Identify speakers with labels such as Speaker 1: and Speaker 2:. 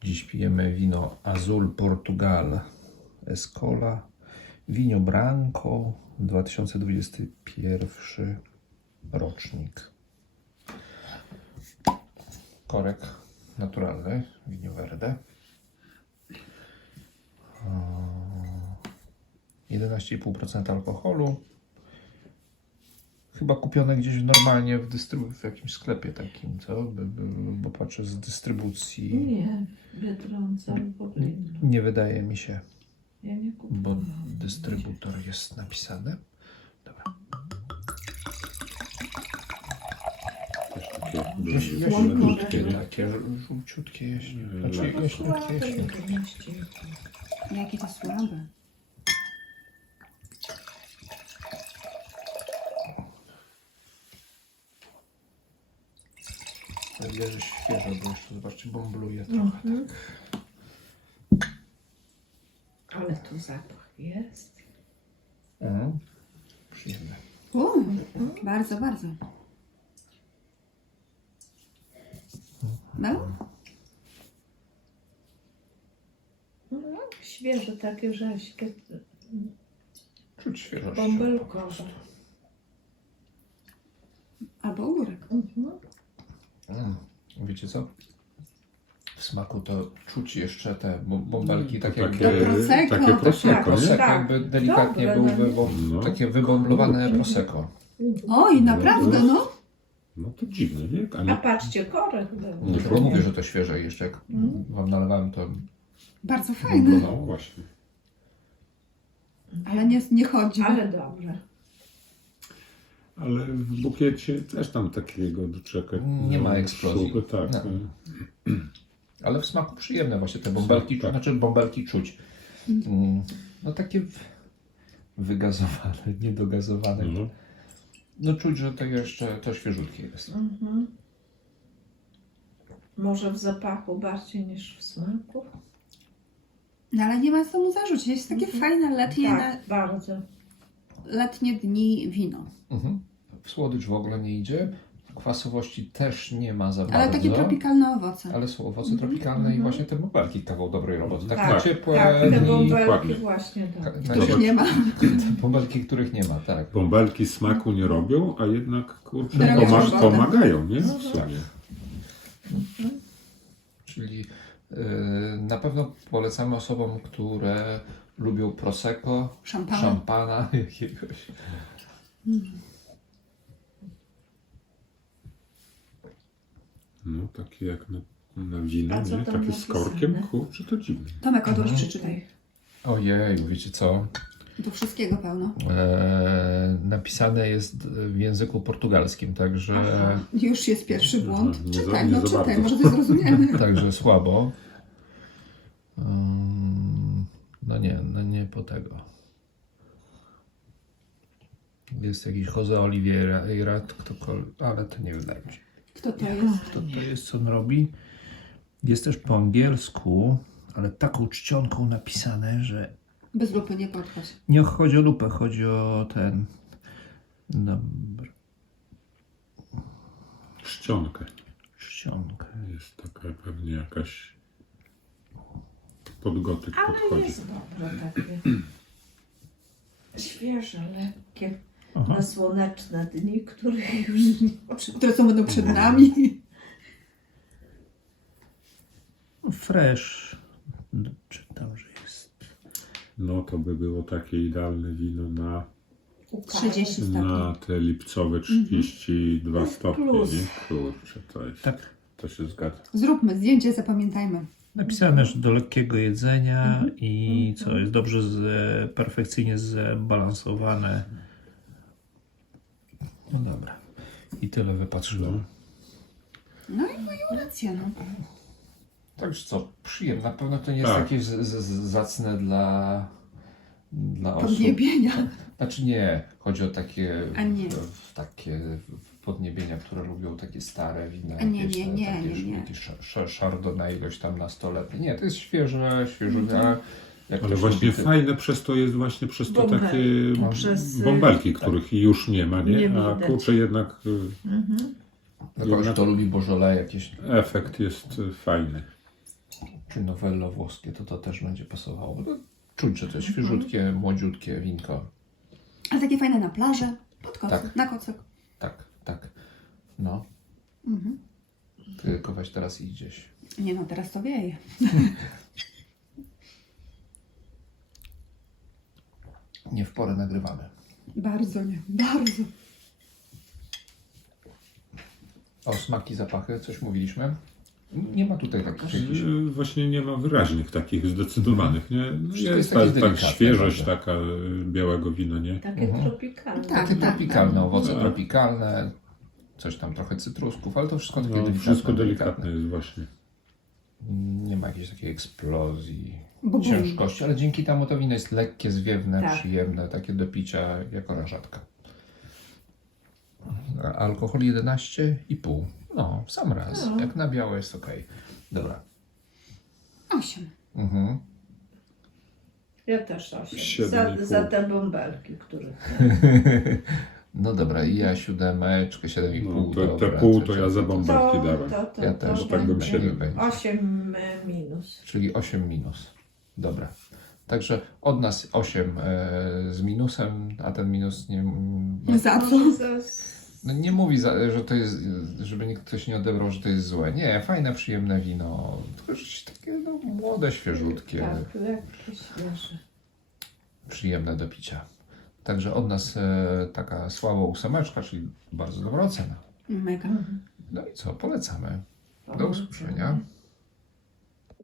Speaker 1: Dziś pijemy wino Azul Portugal Escola, Vinho Branco, 2021 rocznik. Korek naturalny, Vinho Verde. 11,5% alkoholu. Chyba kupione gdzieś normalnie w jakimś sklepie takim, co? Bo patrzę z dystrybucji.
Speaker 2: Nie, Biedronce albo Lidl.
Speaker 1: Nie wydaje mi się,
Speaker 2: Ja nie kupuję.
Speaker 1: bo dystrybutor jest napisany. Dobra. Jaśniutkie, takie żółciutkie jaśniutkie. Znaczy jaśniutkie, jaśniutkie.
Speaker 3: Jakie to słabe.
Speaker 1: Widać, że świeże, bo jeszcze zobaczcie, bąbluje trochę.
Speaker 2: Ale tu zapach jest.
Speaker 1: Przyjemne.
Speaker 3: Bardzo, bardzo. No?
Speaker 2: Świeże takie rzeźkie,
Speaker 1: Czuć świeżość.
Speaker 2: bąbelkowe.
Speaker 3: Albo ogórek.
Speaker 1: Wiecie co? W smaku to czuć jeszcze te bąbelki, tak
Speaker 4: Takie,
Speaker 1: jakby...
Speaker 3: Prosecco.
Speaker 4: takie prosecco, nie?
Speaker 1: Prosecco,
Speaker 2: Tak.
Speaker 1: jakby delikatnie
Speaker 2: Dobre,
Speaker 1: był
Speaker 4: no.
Speaker 1: takie wybąblowane prosecco.
Speaker 3: Oj, naprawdę, no.
Speaker 4: No to dziwne, nie?
Speaker 2: A patrzcie, korek był.
Speaker 1: Dlatego mówię, że to świeże i jeszcze jak wam nalewałem, to
Speaker 3: Bardzo fajne.
Speaker 4: No właśnie.
Speaker 3: Ale nie chodzi.
Speaker 2: Ale dobrze.
Speaker 4: Ale w bukiecie też tam takiego doczekać.
Speaker 1: Nie ma eksplozji.
Speaker 4: Szupy, tak.
Speaker 1: No. ale w smaku przyjemne właśnie te bąbelki,
Speaker 4: Tak.
Speaker 1: znaczy bąbelki czuć. No takie wygazowane, niedogazowane.
Speaker 4: No.
Speaker 1: No czuć, że to jeszcze to świeżutkie jest.
Speaker 2: Może w zapachu bardziej niż w smaku.
Speaker 3: No ale nie ma co mu zarzucić. Jest takie fajne letnie,
Speaker 2: Tak, bardzo.
Speaker 3: letnie dni wino.
Speaker 1: W słodycz w ogóle nie idzie. Kwasowości też nie ma za bardzo.
Speaker 3: Ale takie tropikalne owoce.
Speaker 1: Ale są owoce tropikalne i właśnie te bąbelki kawał dobrej roboty. Tak, na
Speaker 2: Tak,
Speaker 1: ciepłe
Speaker 2: tak, te
Speaker 1: dni,
Speaker 2: bąbelki
Speaker 4: ładnie.
Speaker 2: właśnie tak.
Speaker 1: na
Speaker 3: Których
Speaker 1: ciepłe,
Speaker 3: nie ma.
Speaker 1: te bąbelki, których nie ma, tak.
Speaker 4: Bąbelki smaku nie robią, a jednak kurczę,
Speaker 3: Robią robotę.
Speaker 4: pomagają, nie? W sumie.
Speaker 1: Czyli na pewno polecamy osobom, które lubią prosecco,
Speaker 3: Szampana.
Speaker 1: szampana jakiegoś.
Speaker 4: No takie jak na wino,
Speaker 2: A co
Speaker 4: nie?
Speaker 2: tam
Speaker 4: Takie z korkiem,
Speaker 2: napisane?
Speaker 4: kurczę, to dziwne.
Speaker 3: Tomek, odłóż, przeczytaj.
Speaker 1: Ojej, wiecie co?
Speaker 3: Tu wszystkiego pełno.
Speaker 1: Napisane jest w języku portugalskim, także,
Speaker 3: Już jest pierwszy błąd.
Speaker 4: Nie
Speaker 3: Czytaj,
Speaker 4: za
Speaker 3: no czytaj,
Speaker 4: bardzo.
Speaker 3: może to zrozumiemy.
Speaker 1: także słabo. No nie po tego. Jest jakiś Jose Oliveira, ale to nie wydaje mi się.
Speaker 3: Kto to jest?
Speaker 1: Kto to jest, co on robi? Jest też po angielsku, ale taką czcionką napisane, że
Speaker 3: Bez lupy nie podchodź.
Speaker 1: nie chodzi o lupę, chodzi o ten... Dobra,
Speaker 4: Czcionkę.
Speaker 1: czcionkę.
Speaker 4: Jest taka pewnie jakaś podgotyk
Speaker 2: Ale
Speaker 4: podchodzi.
Speaker 2: jest dobre takie. Świeże, lekkie.
Speaker 1: Aha.
Speaker 2: Na słoneczne dni, których już nie ma.
Speaker 3: Które co będą przed nami.
Speaker 1: Fresh. Czytam, że jest.
Speaker 4: No to by było takie idealne wino na
Speaker 3: 30 stopni.
Speaker 4: te lipcowe 32 stopnie,
Speaker 2: Plus.
Speaker 4: nie? Kurczę, to jest,
Speaker 1: Tak.
Speaker 4: to się zgadza.
Speaker 3: Zróbmy zdjęcie, zapamiętajmy.
Speaker 1: Napisane, że do lekkiego jedzenia i co jest dobrze, perfekcyjnie zbalansowane. No dobra. I tyle wypatrzyłem.
Speaker 3: No i mają rację, no.
Speaker 1: Także co, przyjemne. Na pewno to nie jest
Speaker 4: Tak.
Speaker 1: takie zacne dla osób.
Speaker 3: Podniebienia.
Speaker 1: Znaczy nie, chodzi o takie,
Speaker 3: A nie.
Speaker 1: takie podniebienia, które lubią takie stare wina.
Speaker 3: A nie,
Speaker 1: jakieś,
Speaker 3: nie,
Speaker 1: te-
Speaker 3: nie,
Speaker 1: takie,
Speaker 3: nie, nie.
Speaker 1: Jakieś chardonnay ilość tam na stole. Nie, to jest świeże, a jak
Speaker 4: Ale
Speaker 1: ktoś
Speaker 4: właśnie
Speaker 1: lubi te-
Speaker 4: fajne przez to jest właśnie przez to
Speaker 2: Bąbelki.
Speaker 4: takie
Speaker 2: Przez,
Speaker 4: bąbelki, których już nie ma, nie?
Speaker 2: nie
Speaker 4: A
Speaker 2: widać.
Speaker 4: kurczę jednak
Speaker 1: Dla kogoś, kto lubi Beaujolais jakieś
Speaker 4: efekt jest fajny.
Speaker 1: czy Novello włoskie, to też będzie pasowało. Bo to czuć, że to jest świeżutkie, młodziutkie winko.
Speaker 3: Ale takie fajne na plażę, pod kocyk,
Speaker 1: Tak.
Speaker 3: na kocyk.
Speaker 1: Tak, tak. No,
Speaker 3: Mhm.
Speaker 1: tylko weź teraz idź gdzieś.
Speaker 3: Nie no, teraz to wieje.
Speaker 1: Nie w porę nagrywamy.
Speaker 3: Bardzo nie, bardzo.
Speaker 1: O, smaki, zapachy, coś mówiliśmy? Nie ma tutaj takich jakichś...
Speaker 4: Właśnie nie ma wyraźnych takich zdecydowanych, nie? No
Speaker 1: Wszystko
Speaker 4: jest
Speaker 1: jest takie
Speaker 4: tak
Speaker 1: delikatne
Speaker 4: świeżość
Speaker 1: bardzo.
Speaker 4: taka białego wina, nie?
Speaker 2: Takie tropikalne.
Speaker 3: Tak,
Speaker 1: Takie tropikalne, owoce
Speaker 4: Tak.
Speaker 1: tropikalne, coś tam trochę cytrusków, ale to wszystko takie
Speaker 4: No,
Speaker 1: delikatne.
Speaker 4: wszystko delikatne jest właśnie.
Speaker 1: Nie ma jakiejś takiej eksplozji,
Speaker 3: Bum.
Speaker 1: ciężkości, ale dzięki temu to wino jest lekkie, zwiewne,
Speaker 2: Tak.
Speaker 1: przyjemne, takie do picia jak oranżatka. A alkohol 11,5. No, w sam raz.
Speaker 2: No.
Speaker 1: Jak na białe jest ok. Dobra.
Speaker 3: 8.
Speaker 1: Mhm.
Speaker 2: Ja też 8.
Speaker 4: 7,5.
Speaker 2: Za te bąbelki, które...
Speaker 1: No dobra, i ja 7,5, 7,5.
Speaker 4: No, te
Speaker 1: dobra,
Speaker 4: pół
Speaker 1: coś
Speaker 4: to ja
Speaker 1: takiego.
Speaker 4: za bąbelki dałem.
Speaker 1: Ja też,
Speaker 4: Bo tak bym
Speaker 1: niech
Speaker 4: 7.
Speaker 1: będzie.
Speaker 2: 8 minus.
Speaker 1: Czyli 8 minus. Dobra. Także od nas 8 z minusem, a ten minus nie,
Speaker 3: Za co?
Speaker 2: Może
Speaker 1: no nie mówi, że to jest, żeby nikt ktoś nie odebrał, że to jest złe. Nie, fajne, przyjemne wino, tylko że takie no, młode, świeżutkie,
Speaker 2: Tak, lekkie, świeże.
Speaker 1: przyjemne do picia. Także od nas taka słaba 8, czyli bardzo dobra ocena.
Speaker 3: Mega.
Speaker 1: No i co, polecamy. Do usłyszenia.